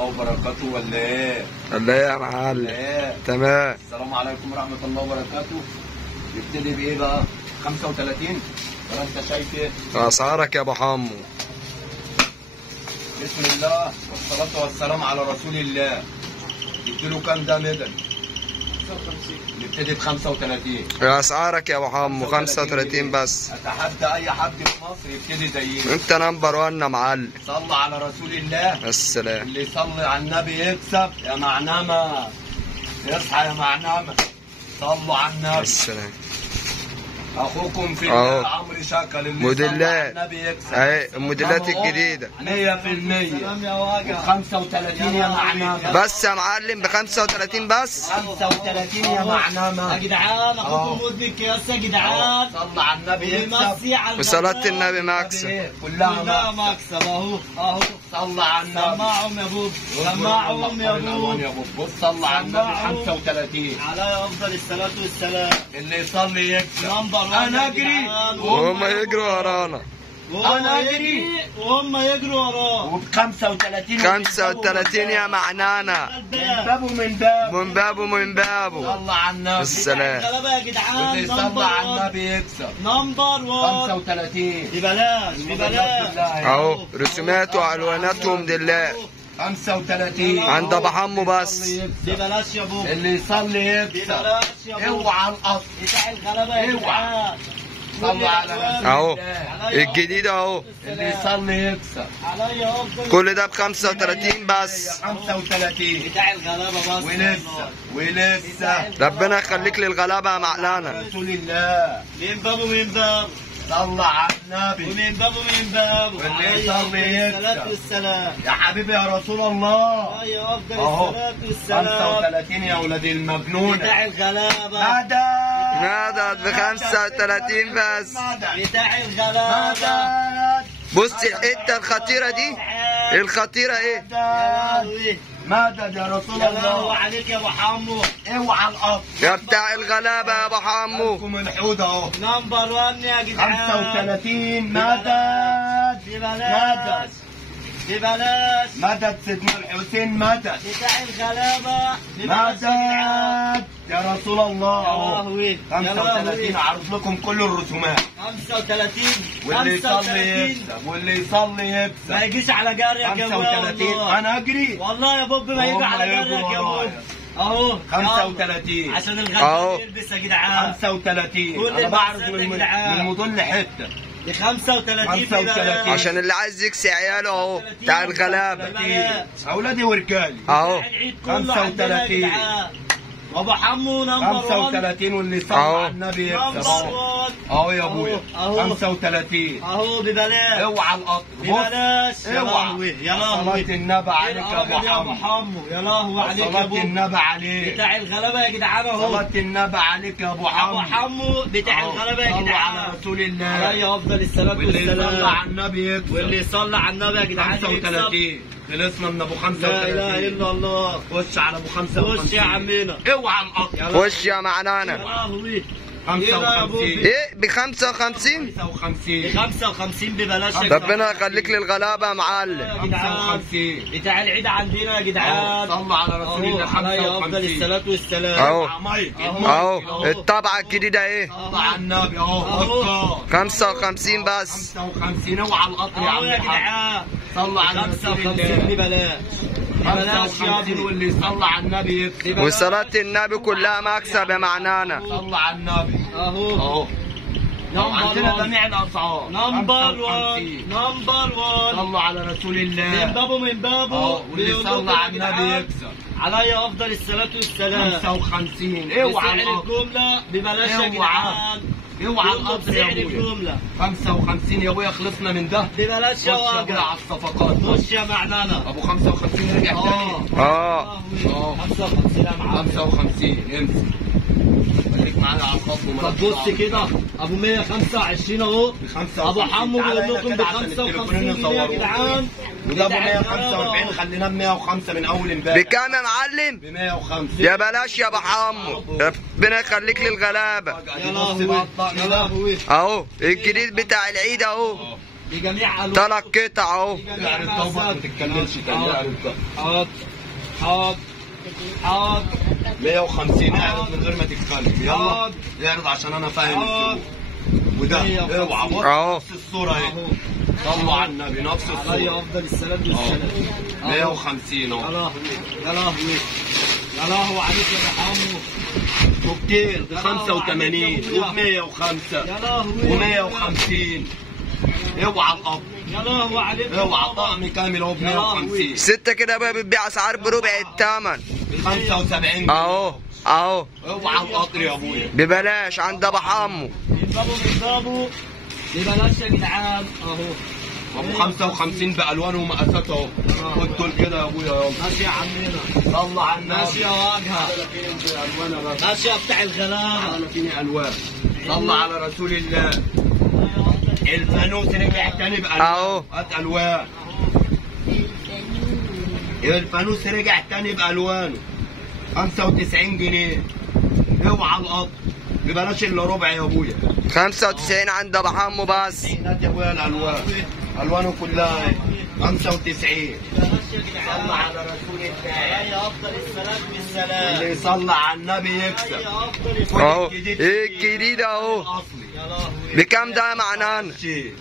الله وبركاته ولا ايه؟ ولا ايه يا معلم؟ ايه؟ تمام. السلام عليكم ورحمة الله وبركاته. يبتدي بايه بقى؟ 35 ولا انت شايف ايه؟ اسعارك يا ابو حمو. بسم الله والصلاة والسلام على رسول الله. يديله كام ده مدن؟ 55. نبتدي ب 35. اسعارك يا ابو حمو 35 بس. اتحدى اي حد في مصر يبتدي زينا. انت نمبر 1 يا معلم. صلى على رسول الله. السلام. اللي يصلي على النبي يكسب يا معنمة. يصحى يا معنمة. صلوا على النبي. السلام. اخوكم في الله عمرو شكل اللي موديلات. النبي يكسب. اهي الموديلات الجديده 100% 35 يا معنمة. بس يا معلم ب 35 بس. 35 يا معنمة. يا جدعان اخوكم مدن كياس يا جدعان. صلى على النبي يكسب. وصلاة النبي مكسب. كلها مكسب اهو. صلى على النبي. سماعهم يا بوب. سماعهم يا بوب. بص صلى على النبي 35. عليه افضل الصلاه والسلام. اللي يصلي يكسب. انا اجري وهم يجروا ورانا. انا اجري وهم يجروا وراه. وب 35 35 يا معنانا. من بابه من بابه. صلى على النبي. السلام. غلبة يا جدعان. واللي يصلى على النبي يكسب. نمبر 1 35 ببلاش. اهو رسومات والواناتهم لله. 35 عند ابو حمو بس. ببلاش يا بوب. اللي يصلي يكسب. ببلاش يا بوب. اوعى القصر بتاع الغلبة يا جدعان. صلى على رسول اهو الله. الجديد اهو. اللي يصلي يكسب. عليا افضل. كل ده ب 35 بس. 35 بتاع الغلبة بس. ولسه ربنا يخليك للغلابه يا معلانا. رسول الله. من بابه صلى على النبي. ومن بابه واللي يصلي الصلاة والسلام. يا حبيبي يا رسول الله. يا افضل اهو الصلاة والسلام. 35 يا ولاد المجنونة. بتاع الغلابة. نادت ب 35 بس. بتاع الغلابة. بص الحته الخطيره دي. الخطيره ايه؟ مدد يا رسول الله الله. عليك يا ابو حمو. اوعى القصر. يا بتاع الغلابه يا ابو حمو. لكم الحوض اهو. نمبر 1 يا جدعان. 35 مدد. ببلاش. ببلاش. مدد سيدنا الحسين مدد. بتاع الغلابة. ببلاش يا جدعان. مدد يا رسول الله اهو. 35 عرض لكم كل الرسومات. 35 واللي يصلي يكسب. واللي يصلي ما يكسب. يجيش على جريك يا ابويا. 35 انا اجري. والله يا بوب ما يجي على جريك يا بوب. اهو 35 عشان الغلابة يلبس يا جدعان. 35 كل انا بعرض المقاسات يا من جدعان. المضل حته. ب 35 عشان اللي عايز يكسي عياله اهو بتاع الغلابه. اولادي ورجالي اهو العيد كله عندنا يا 35 جدعان. ابو حمو نمبر 1. 35 واللي يصلي على النبي يكسب. نمبر 1 اهو يا ابويا. اهو 35 اهو ببلاش. اوعى القطر. ببلاش. يا اوعى. لهوي يا صلاة لهوي. النبي عليك يا ابو يا ابو حمو. حمو. يا لهوي عليك يا صلاة ابو. النبي عليك. بتاع الغلابه يا جدعان اهو. صلاة النبي عليك يا ابو حمو. ابو حمو بتاع الغلابه يا صلوا جدعان. على رسول الله. علي افضل الصلاه واللي يصلي والسلام. على النبي يكسب. واللي يصلي على النبي يا جدعان 35 خلصنا من ابو 35. لا اله الا الله. خش على ابو 55. خش يا عمينا. اوعى القطر. خش يا معنانا. يا لهوي. 55 ايه ب 55؟ 55 55 ببلاش يا جدعان. ربنا يخليك للغلابه يا معلم. يا جدعان. 55 بتاع العيد عندنا يا جدعان. صلوا على رسول الله. علي افضل الصلاه والسلام. اهو اهو اهو الطبعه الجديده ايه؟ صلوا على النبي اهو. 55 بس. 55 اوعى القطر يا اهو عم يا الحاج. جدعان. صلوا على رسول 55 الله. ببلاش. ببلاش يا 55 ابني. واللي يصلي على النبي يكسب. وصلاة النبي كلها مكسب يا معنانا. صلوا على النبي اهو عندنا جميع الاسعار. نمبر 1 نمبر 1. صلوا على رسول الله. من بابه واللي يصلي على النبي يكسب. علي افضل الصلاه والسلام. 55 اوعى بسعر الجمله ببلاش يا جدعان. اوعى القطر يا بسعر ابويا. الجمله 55 يا ابويا. خلصنا من ده. ببلاش يا خش يا ابويا واجع. على الصفقات. خش يا معنانا. ابو 55 رجع تاني. 55 يا معلم. 55 امسك. خليك معايا على الخط. طب بص كده ابو 125 اهو. ابو حمو بيقول لكم ب 55 جنيه يا جدعان. وده ابو 145 خليناه ب 105 من اول امبارح. بكام يا معلم؟ ب 105. يا بلاش يا ابو حمو. ربنا يخليك للغلابه. يا لهوي يا لهوي. اهو الجديد بتاع العيد اهو. بجميع الوان 3 قطع اهو. يعني الطوبة ما تتكلمش تاني. يعني حاضر حاضر حاضر 150 اعرض من غير ما تتكلم. يلا اعرض عشان انا فاهم السوق. وده اوعى بص نفس الصورة اهي. صلوا على النبي نفس الصورة. علي افضل الصلاة والسلام. 150 اهو. يا لهوي يا لهوي يا لهوي عليك يا محمد. كوكتيل ب 85 وب 105 يا لهوي و150. اوعى القبض. يا لهوي عليك. اوعى طقم كامل اهو ب 150. 6 كده بقى بتبيع اسعار بربع الثمن. ب 75 اهو اهو اوعى القطر يا ابويا. ببلاش عند ابو حمو. من بابه ببلاش يا جدعان اهو. ابو 55 بالوانه ومقاساته اهو. خد دول كده يا ابويا يلا. ماشي يا عمنا. صلى على النبي. ماشي يا واجهه. ماشي يا بتاع الغلابه. انا فيني الوان. صلى على رسول الله. الفانوس رجع تاني بالوان. اهو هات الوان. الفانوس رجع تاني بالوانه 95 جنيه. اوعى القطر ببلاش الا ربع يا ابويا. 95 عند ابو حمو بس. هات يا ابويا الالوان. الوانه كلها 95. صلى على رسول الله. يا افضل الصلاه والسلام. اللي يصلى على النبي يكسب. يا افضل اهو ايه الجديد اهو. الاصلي يا لهوي. بكام ده يا معنان؟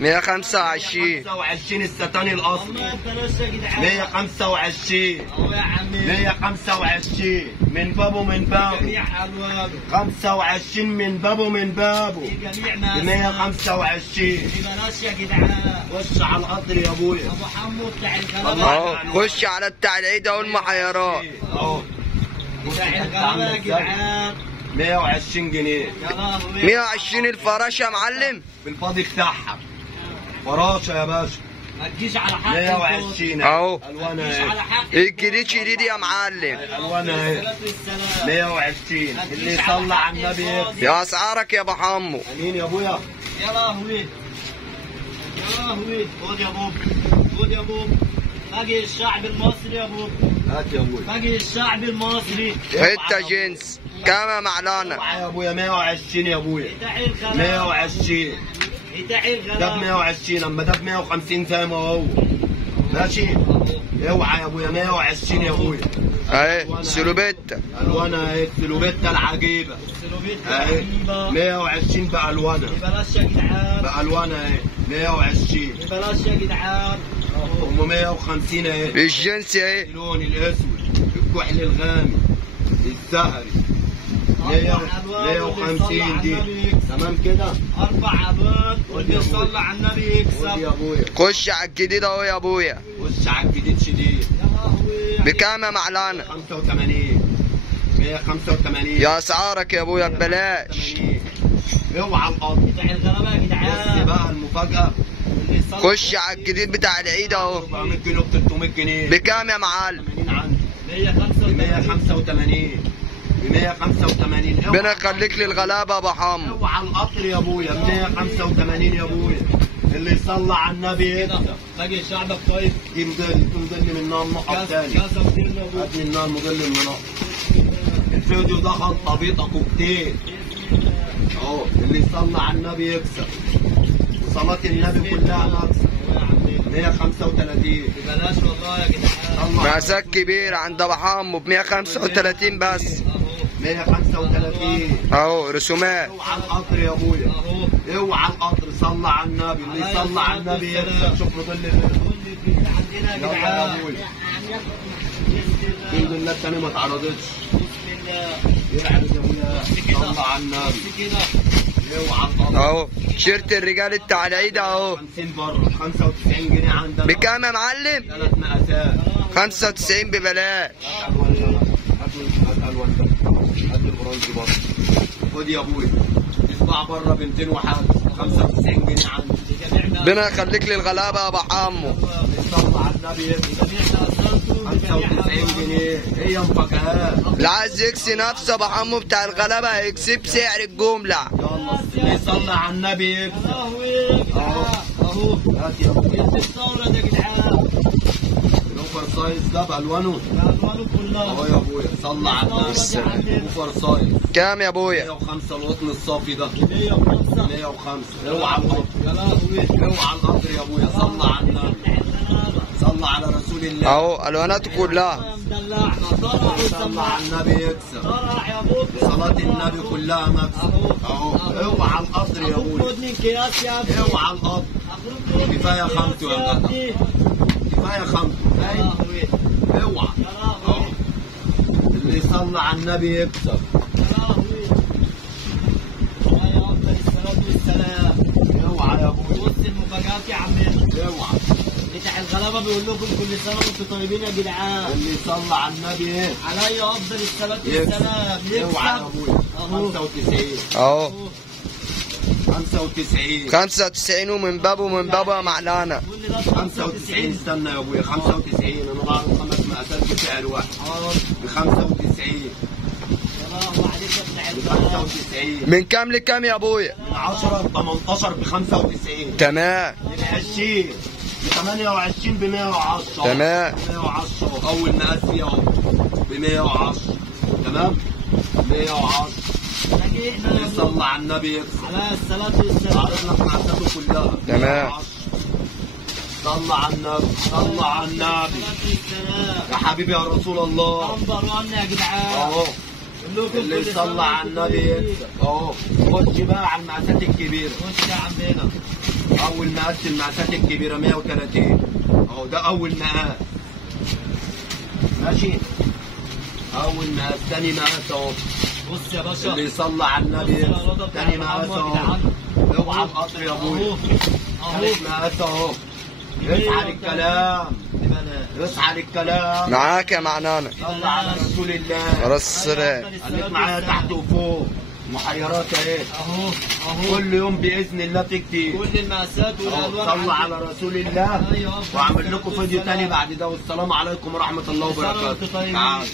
125. 125 الستان الاصلي. والله ببلاش يا جدعان. 125 اهو يا عمي. 125 من بابه من بابه. جميع الوانه. 25 من بابه من بابه. جميع ما 125. ببلاش يا جدعان. خش على القطر يا ابويا. ابو حمو بتاع الغلابه. اهو خش على بتاع العيد اهو المحيرات. اهو بتاع الغلابه يا جدعان. 120 جنيه. يا لهوي. 120 الفراشه يا معلم. بالفاضي بتاعها فراشه يا باشا. ما تجيش على حق. 120 اهو. الوانها ما تجيش على اهي. حق. الجديد شديد يا معلم. الوانها اهي. الصلاه والسلام. 120 اللي يصلى على النبي يكسب. يا اسعارك يا ابو حمو. امين يا ابويا. يا لهوي يا لهوي. خد يا بوب خد يا بوب. باقي الشعب المصري يا بوب. هات يا ابويا. باقي الشعب المصري. حته جنس كام يا معلانه؟ اوعى يا ابويا 120 يا ابويا. بتاع الغلابه. 120 بتاع ده ب الغلابه. 120 اما ده ب 150 زي ما هو. ماشي. اوعى يا ابويا 120 يا ابويا. اهي سلوبيتا. الوانها اهي السلوبيتا العجيبه اهي 120 بالوانها. ببلاش يا جدعان. بالوانها اهي 120. ببلاش يا جدعان. ام 150 اهي. الجنس اهي. اللون الاسود الكحل الغامق الزهري 150 دي. تمام كده. 4 عباد واللي يصلي على النبي خد يكسب. يا ابويا. خش على الجديد اهو يا ابويا. خش على الجديد شديد. يا لهوي. بكام يا معلانه؟ 85 185. يا اسعارك يا ابويا ببلاش. 80. اوعى القطر. بتاع الغلابه يا بص جدعان. بقى المفاجأة. اللي يصلي خش على الجديد بتاع العيد اهو. 400 جنيه ب 300 جنيه. بكام يا معلم؟ 80 عندي. 185. 185 ب 185. ربنا يخليك للغلابه يا ابو حمو. اوعى القطر يا ابويا 185 يا ابويا. اللي يصلى على النبي يكسب. باقي شعبك طيب. دي مضل منها النقط تاني. كذا ودين ابوك. هات منها المضل المنقط. الفيديو ده خلطة بيضة كوكتيل اهو. اللي يصلى على النبي يكسب. وصلاة النبي كلها مكسب. 135. ببلاش والله يا جدعان. مقاسات كبيره عند ابو حمو ب 135 بس. اهو 135. اهو رسومات. اوعى القطر يا ابويا. اهو. اوعى القطر. صلى على النبي. اللي يصلى على النبي يكسب. شوف مضل الرزق. كل البيت عندنا يا يلا يا جدعان. ابويا. بسم الحمد لله التاني ما اتعرضتش. الله. يلعب يا ابويا. صلى على النبي. بس كده. اوعى القطر. اهو شيرت الرجال بتاع العيد اهو. 50 بره 95 جنيه عندنا. بكام يا معلم؟ 3 مقاسات. 95 ببلاش. هات البرونز بره. خد يا ابويا. اصبع بره ب 200 وحاجه. 95 جنيه عندي. ربنا يخليك للغلابه يا ابو حمو. صلى على النبي يكسب. 95 جنيه. هي مفاجآت. اللي عايز يكسي نفسه ابو حمو بتاع الغلابه هيكسب سعر الجمله. يلا اللي يصلي على النبي يكسب. اهو. هات يا ابويا. الثوره يا جدعان. الاوفر سايز ده بالوانه بألوانه كلها. اهو يا ابويا، صلى على النبي. اوفر سايز كام يا ابويا؟ 105 القطن الصافي ده 105. 105. اوعى القطر، يا لهوي. اوعى القطر يا ابويا، صلى على النبي، صلى على رسول الله. اهو الواناته كلها. يا مدلعنا طرع صلى على النبي يكسب. طرع يا ابوك. صلاة النبي كلها مكسب. اهو اوعى القطر يا ابويا، خد من اكياس يا ابني. اوعى القطر. كفايه خامته يا جدع، كفايه خامته. يا لهوي. اوعى يا لهوي. اللي يصلى على النبي يكسب. يا لهوي. يا افضل الصلاه والسلام. اوعى يا ابويا، بص المفاجآت يا عمنا. اوعى. بتاع الغلابه بيقول لكم كل سنه وانتم طيبين يا جدعان. اللي يصلى على النبي ايه؟ علي افضل الصلاه يكسب. والسلام. اوعى يا يكسب. ابويا. اهو 95 اهو 95 95 ومن بابه يا معلانا. قول لي ده 95. استنى يا ابويا، 95 انا بعرف 5 مقاسات بسعر واحد ب 95. يا لهوي عليك يا بتاع ب الغلابه. 95 من كام لكام يا ابويا؟ من 10 ل 18 ب 95. تمام من 20 ب 28 ب 110. تمام. 110 اول مقاس فيها اهو ب 110. تمام 110. لقينا اللي يصلى على النبي يكسب. على الصلاه والسلام. عرض لك مقاساته كلها. تمام. 110. صلى على النبي، صلى على النبي الصلاه والسلام. يا حبيبي يا رسول الله. نمبر 1 يا جدعان. اهو قول لكم اللي كل يصلى سنة على وانتم النبي طيبين. يكسب. اهو خش بقى على المقاسات الكبيره. خش يا عمنا. اول مقاس المقاسات الكبيره 130. اهو ده اول مقاس ماشي. اول مقاس، تاني مقاس اهو. بص يا باشا. اللي يصلى على النبي بص يا يكسب. رضا بتاع تاني مقاس العمر اهو. جدعان. اوعى القطر يا ابويا. اهو اهو. تالت مقاس اهو. اسعى للكلام، اسعى للكلام. معاك يا معلانا. صلى على رسول الله. راس السلام. خليك معايا تحت وفوق. محيرات اهي. اهو اهو. كل يوم باذن الله تكتير. كل المقاسات والالوان. صلى على رسول الله. أيوة. واعمل لكم فيديو تاني بعد ده، والسلام عليكم ورحمه الله كل سنة وانتم وبركاته. طيبين. تعال.